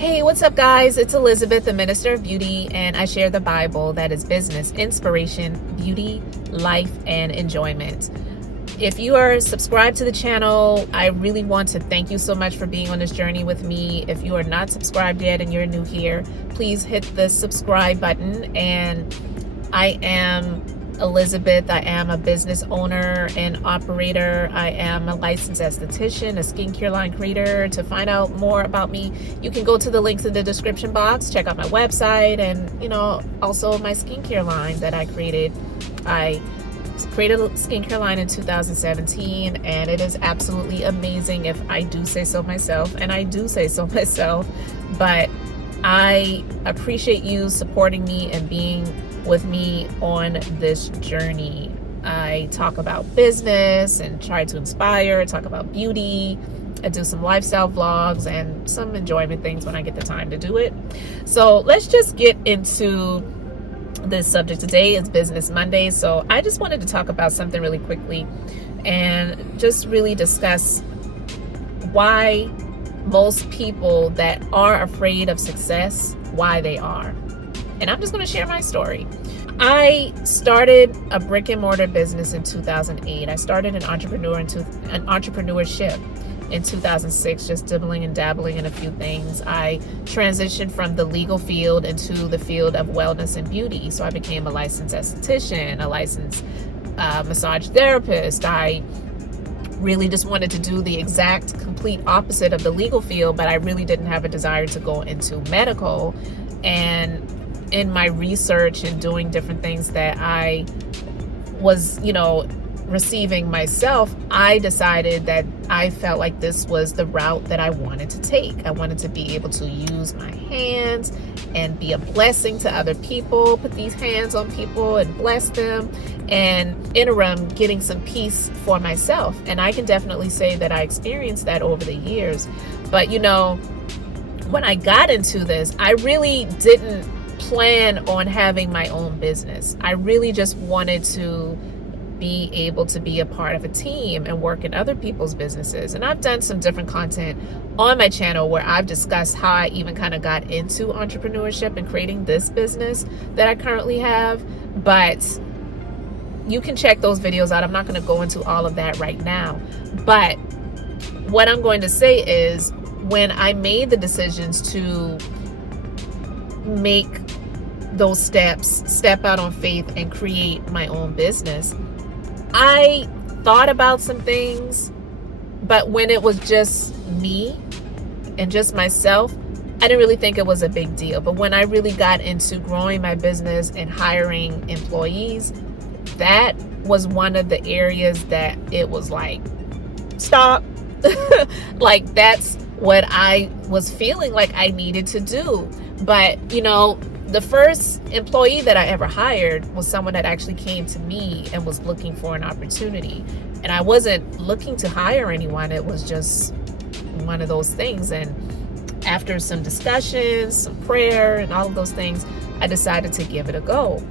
Hey, what's up, guys? It's Elizabeth, the Minister of Beauty, and I share the Bible that is business, inspiration, beauty, life, and enjoyment. If you are subscribed to the channel, I really want to thank you so much for being on this journey with me. If you are not subscribed yet and you're new here, please hit the subscribe button. And I am Elizabeth. I am a business owner and operator. I am a licensed esthetician, a skincare line creator. To find out more about me, you can go to the links in the description box, check out my website, and also my skincare line that I created. I created a skincare line in 2017, and it is absolutely amazing, if I do say so myself, and I do say so myself. But I appreciate you supporting me and being with me on this journey. I talk about business and try to inspire, talk about beauty. I do some lifestyle vlogs and some enjoyment things when I get the time to do it. So let's just get into this subject. Today is Business Monday, so I just wanted to talk about something really quickly and just really discuss why most people that are afraid of success, why they are. And I'm just going to share my story. I started a brick and mortar business in 2008. I started an entrepreneurship in 2006, just dibbling and dabbling in a few things. I transitioned from the legal field into the field of wellness and beauty. So I became a licensed esthetician, a licensed massage therapist. I really just wanted to do the exact complete opposite of the legal field, but I really didn't have a desire to go into medical. And in my research and doing different things that I was, receiving myself, I decided that I felt like this was the route that I wanted to take. I wanted to be able to use my hands and be a blessing to other people, put these hands on people and bless them, and interim getting some peace for myself. And I can definitely say that I experienced that over the years. But when I got into this, I really didn't plan on having my own business. I really just wanted to be able to be a part of a team and work in other people's businesses. And I've done some different content on my channel where I've discussed how I even kind of got into entrepreneurship and creating this business that I currently have. But you can check those videos out. I'm not going to go into all of that right now. But what I'm going to say is, when I made the decisions to make those steps, step out on faith and create my own business, I thought about some things, but when it was just me and just myself, I didn't really think it was a big deal. But when I really got into growing my business and hiring employees, that was one of the areas that it was like, stop. Like, that's what I was feeling like I needed to do. But, the first employee that I ever hired was someone that actually came to me and was looking for an opportunity. And I wasn't looking to hire anyone. It was just one of those things. And after some discussions, some prayer, and all of those things, I decided to give it a go.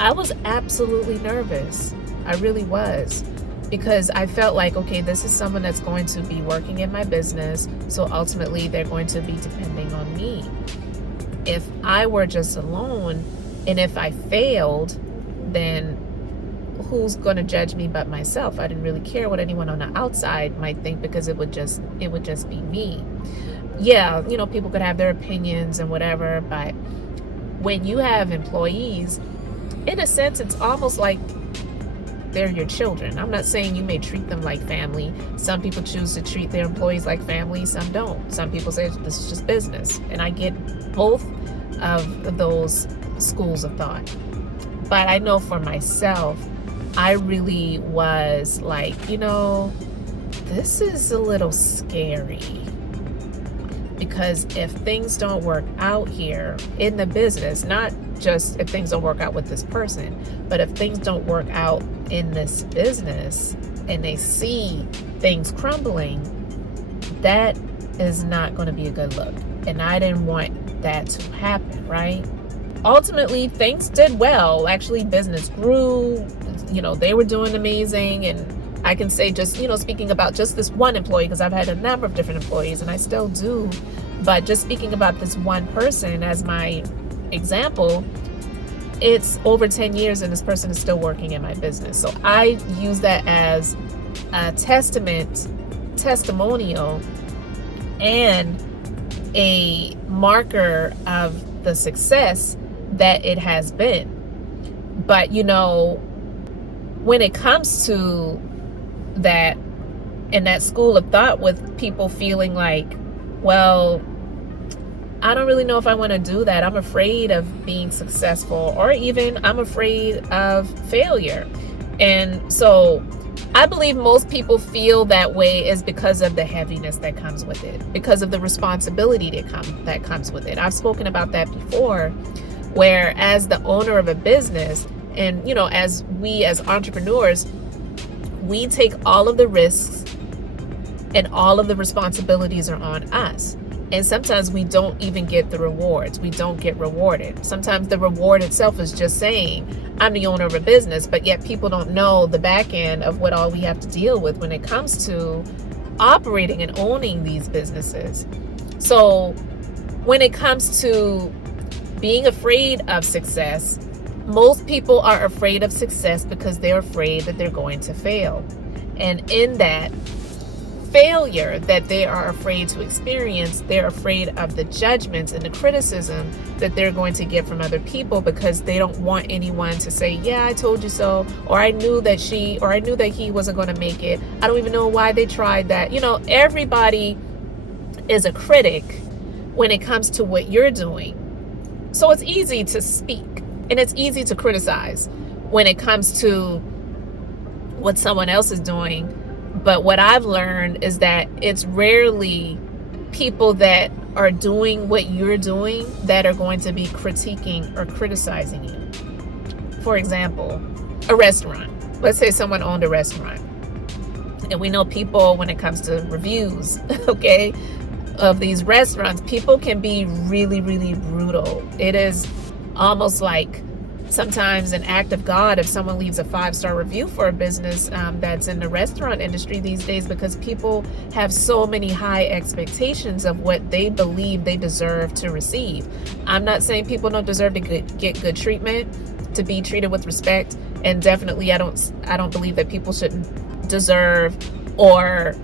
I was absolutely nervous. I really was. Because I felt like, okay, this is someone that's going to be working in my business. So ultimately, they're going to be depending on me. If I were just alone, and if I failed, then who's going to judge me but myself? I didn't really care what anyone on the outside might think, because it would just be me. Yeah, people could have their opinions and whatever, but when you have employees, in a sense, it's almost like they're your children. I'm not saying you may treat them like family. Some people choose to treat their employees like family, some don't. Some people say this is just business. And I get both of those schools of thought. But I know for myself, I really was like, this is a little scary. Because if things don't work out here in the business, not just if things don't work out with this person, but if things don't work out in this business and they see things crumbling, that is not going to be a good look. And I didn't want that to happen, right? Ultimately, things did well. Actually, business grew. They were doing amazing. And I can say, just, speaking about just this one employee, because I've had a number of different employees and I still do But just speaking about this one person as my example, it's over 10 years and this person is still working in my business. So I use that as a testimonial, and a marker of the success that it has been. But when it comes to that, in that school of thought with people feeling like, well, I don't really know if I want to do that. I'm afraid of being successful, or even I'm afraid of failure. And so I believe most people feel that way is because of the heaviness that comes with it, because of the responsibility that comes with it. I've spoken about that before, where as the owner of a business, and as we as entrepreneurs, we take all of the risks and all of the responsibilities are on us. And sometimes we don't even get the rewards. We don't get rewarded. Sometimes the reward itself is just saying, I'm the owner of a business, but yet people don't know the back end of what all we have to deal with when it comes to operating and owning these businesses. So when it comes to being afraid of success, most people are afraid of success because they're afraid that they're going to fail. And in that failure that they are afraid to experience, they're afraid of the judgments and the criticism that they're going to get from other people, because they don't want anyone to say, yeah, I told you so, or I knew that he wasn't going to make it. I don't even know why they tried that. Everybody is a critic when it comes to what you're doing. So it's easy to speak and it's easy to criticize when it comes to what someone else is doing. But what I've learned is that it's rarely people that are doing what you're doing that are going to be critiquing or criticizing you. For example, a restaurant. Let's say someone owned a restaurant. And we know people, when it comes to reviews, okay, of these restaurants, people can be really, really brutal. It is almost like sometimes an act of God if someone leaves a 5-star review for a business that's in the restaurant industry these days, because people have so many high expectations of what they believe they deserve to receive. I'm not saying people don't deserve to get good treatment, to be treated with respect, and definitely I don't believe that people shouldn't deserve or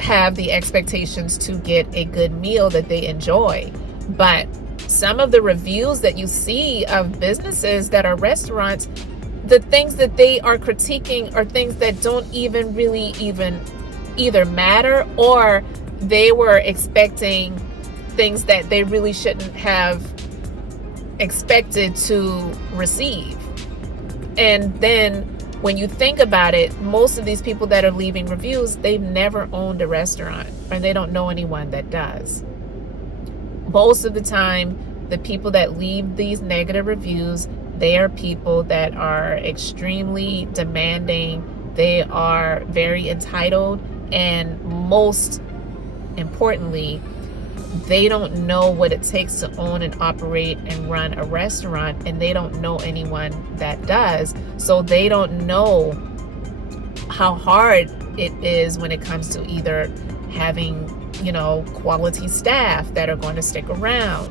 have the expectations to get a good meal that they enjoy. But some of the reviews that you see of businesses that are restaurants, the things that they are critiquing are things that don't even really even either matter, or they were expecting things that they really shouldn't have expected to receive. And then when you think about it, most of these people that are leaving reviews, they've never owned a restaurant, or they don't know anyone that does. Most of the time, the people that leave these negative reviews, they are people that are extremely demanding. They are very entitled, and most importantly, they don't know what it takes to own and operate and run a restaurant, and they don't know anyone that does. So they don't know how hard it is when it comes to either having quality staff that are going to stick around,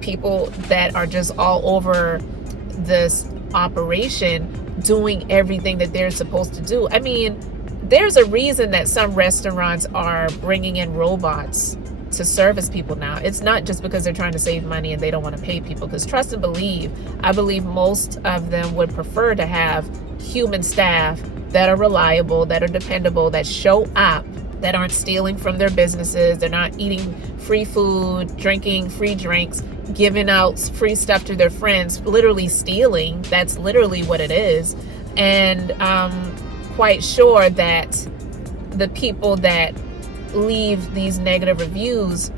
people that are just all over this operation doing everything that they're supposed to do. I mean, there's a reason that some restaurants are bringing in robots to service people now. It's not just because they're trying to save money and they don't want to pay people, because trust and believe, I believe most of them would prefer to have human staff that are reliable, that are dependable, that show up, that aren't stealing from their businesses. They're not eating free food, drinking free drinks, giving out free stuff to their friends, literally stealing. That's literally what it is. And I'm quite sure that the people that leave these negative reviews,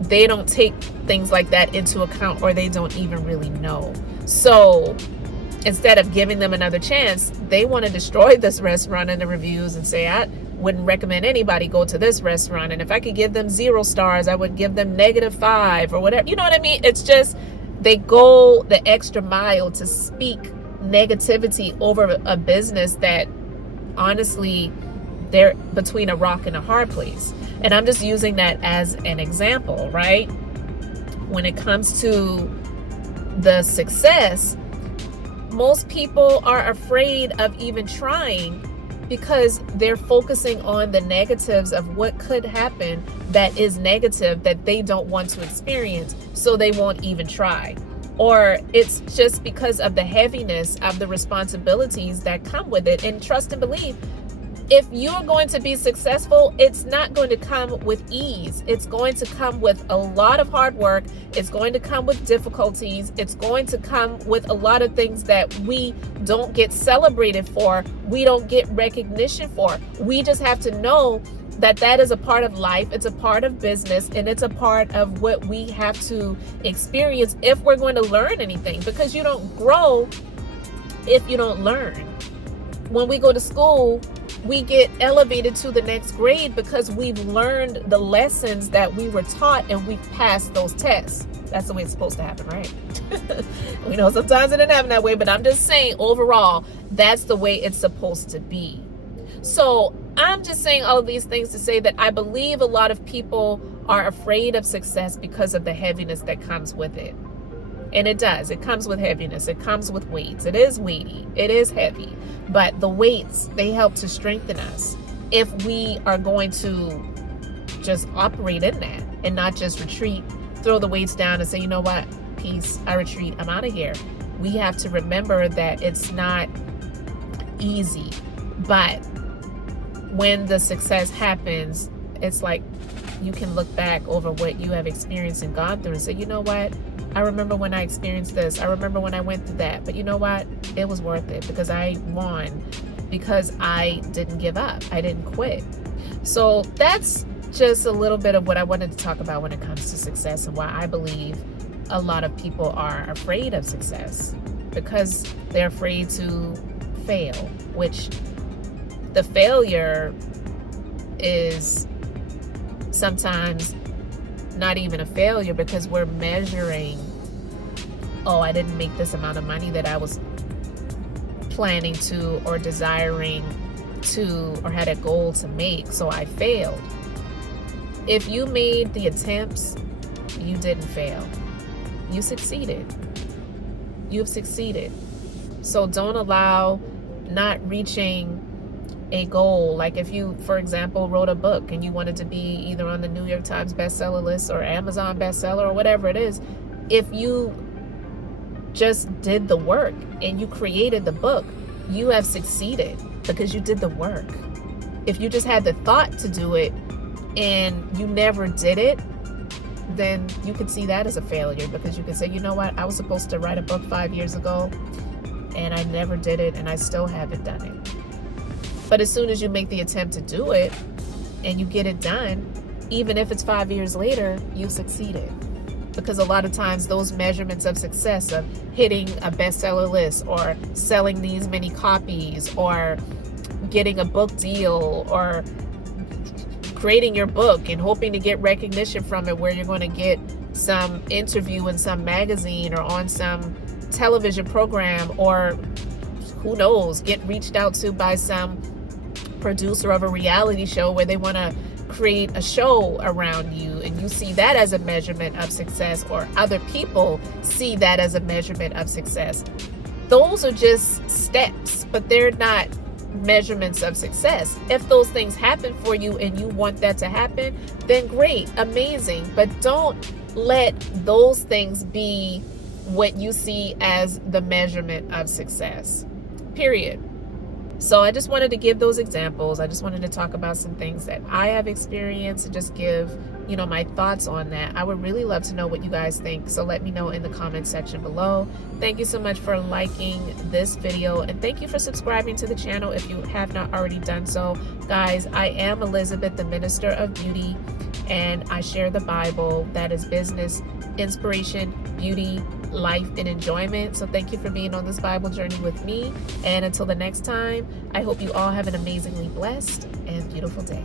they don't take things like that into account, or they don't even really know. So instead of giving them another chance, they want to destroy this restaurant in the reviews and say, I wouldn't recommend anybody go to this restaurant, and if I could give them 0 stars, I would give them -5 or whatever. You know what I mean? It's just, they go the extra mile to speak negativity over a business that honestly, they're between a rock and a hard place. And I'm just using that as an example, right? When it comes to the success, most people are afraid of even trying because they're focusing on the negatives of what could happen that is negative that they don't want to experience, so they won't even try. Or it's just because of the heaviness of the responsibilities that come with it. And trust and believe, if you're going to be successful, it's not going to come with ease. It's going to come with a lot of hard work. It's going to come with difficulties. It's going to come with a lot of things that we don't get celebrated for. We don't get recognition for. We just have to know that that is a part of life. It's a part of business, and it's a part of what we have to experience if we're going to learn anything, because you don't grow if you don't learn. When we go to school, we get elevated to the next grade because we've learned the lessons that we were taught and we've passed those tests. That's the way it's supposed to happen, right? We know sometimes it didn't happen that way, but I'm just saying overall, that's the way it's supposed to be. So I'm just saying all of these things to say that I believe a lot of people are afraid of success because of the heaviness that comes with it. And it does. It comes with heaviness. It comes with weights. It is weighty. It is heavy. But the weights, they help to strengthen us if we are going to just operate in that and not just retreat, throw the weights down and say, you know what, peace, I retreat, I'm out of here. We have to remember that it's not easy. But when the success happens, it's like you can look back over what you have experienced and gone through and say, you know what, I remember when I experienced this. I remember when I went through that. But you know what? It was worth it because I won, because I didn't give up. I didn't quit. So that's just a little bit of what I wanted to talk about when it comes to success and why I believe a lot of people are afraid of success, because they're afraid to fail, which the failure is sometimes not even a failure, because we're measuring, oh, I didn't make this amount of money that I was planning to or desiring to or had a goal to make, so I failed. If you made the attempts, you didn't fail. You succeeded. You've succeeded. So don't allow not reaching a goal. Like if you, for example, wrote a book and you wanted to be either on the New York Times bestseller list or Amazon bestseller or whatever it is, if you just did the work and you created the book, you have succeeded because you did the work. If you just had the thought to do it and you never did it, then you could see that as a failure, because you could say, you know what, I was supposed to write a book 5 years ago and I never did it and I still haven't done it. But as soon as you make the attempt to do it and you get it done, even if it's 5 years later, you've succeeded. Because a lot of times those measurements of success, of hitting a bestseller list or selling these many copies or getting a book deal or creating your book and hoping to get recognition from it, where you're going to get some interview in some magazine or on some television program, or who knows, get reached out to by some producer of a reality show where they want to create a show around you, and you see that as a measurement of success, or other people see that as a measurement of success. Those are just steps, but they're not measurements of success. If those things happen for you and you want that to happen, then great, amazing. But don't let those things be what you see as the measurement of success, period. So I just wanted to give those examples. I just wanted to talk about some things that I have experienced and just give, my thoughts on that. I would really love to know what you guys think. So let me know in the comment section below. Thank you so much for liking this video, and thank you for subscribing to the channel if you have not already done so. Guys, I am Elizabeth, the Minister of Beauty, and I share the Bible. That is business, inspiration, beauty, life, and enjoyment. So thank you for being on this Bible journey with me. And until the next time, I hope you all have an amazingly blessed and beautiful day.